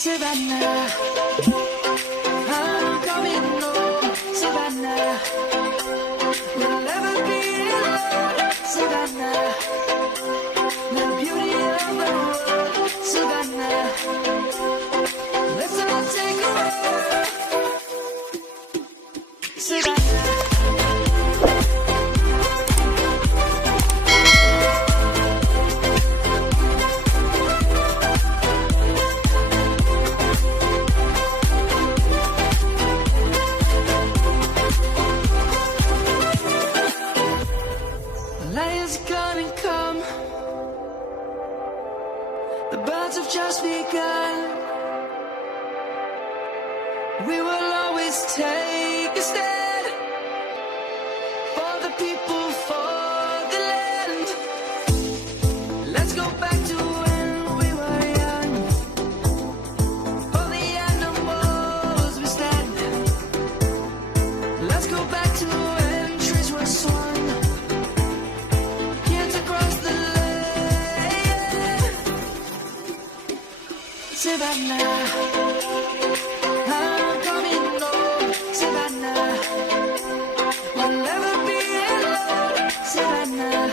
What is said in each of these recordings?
Savannah, I'm coming home, Savannah. We'll never be alone, Savannah. The beauty of the world, Savannah. Let's all take a walk, Savannah. Just begun. We will always take a stand for the people, for the land. Let's go back to when we were young. For the animals we stand. Let's go back to when trees were swung. Kids across the Savannah, I'm coming home, Savannah. We'll never be alone, Savannah.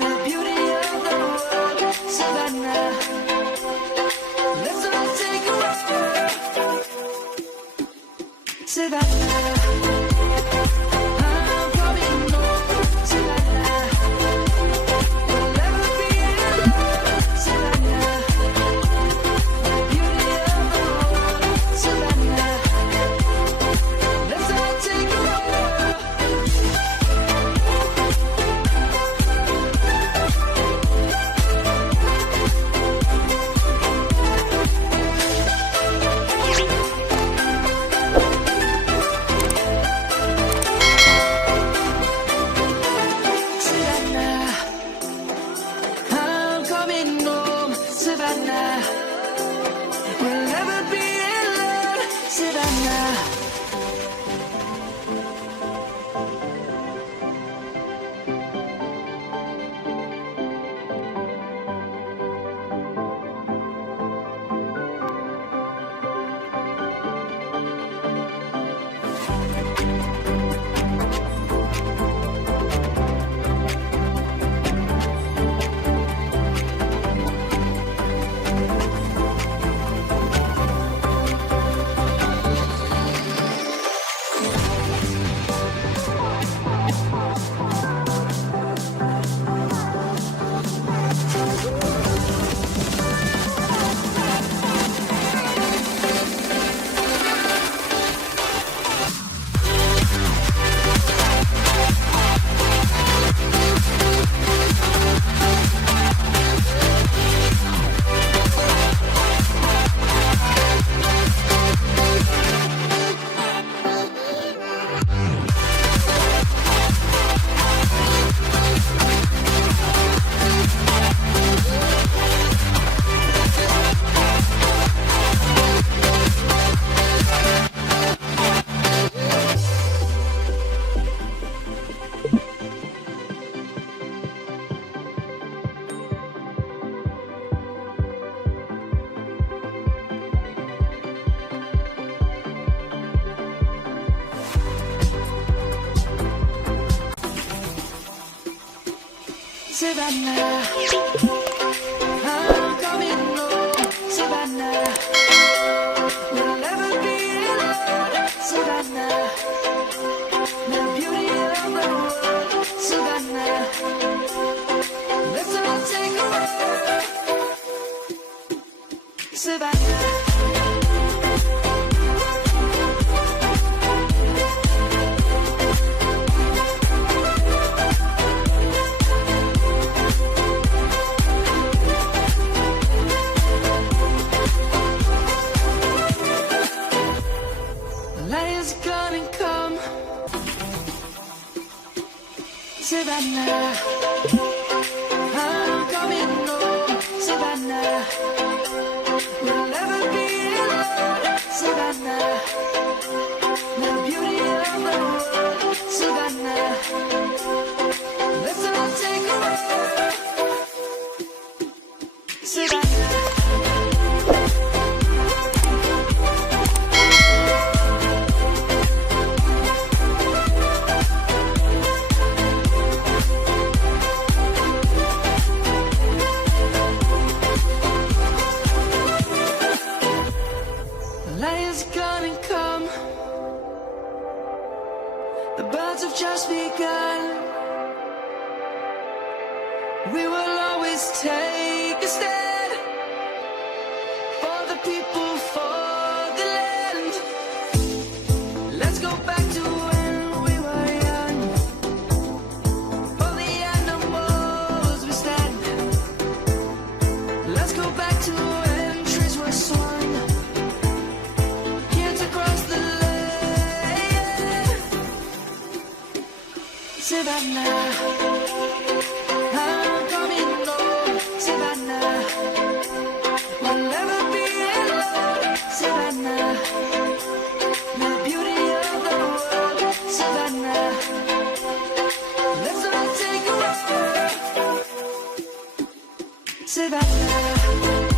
The beauty of the world, Savannah. Let's all take a walk, Savannah. Savannah, I'm coming home, Savannah. We'll never be alone, Savannah. The beauty of the world, Savannah. Let's all take a walk, Savannah. Savannah, I'm coming home, Savannah. We'll never be alone, Savannah. The beauty of the world, Savannah. Let's all take a walk, Savannah. just begun. We will always take a stand for the people, for the land. Let's go back to when we were young. For the animals we stand. Let's go back to when trees were swung. Kids across the land. Savannah, I'm coming home. Savannah, we'll never be alone. Savannah, the beauty of the world. Savannah, let's all take a walk. Savannah.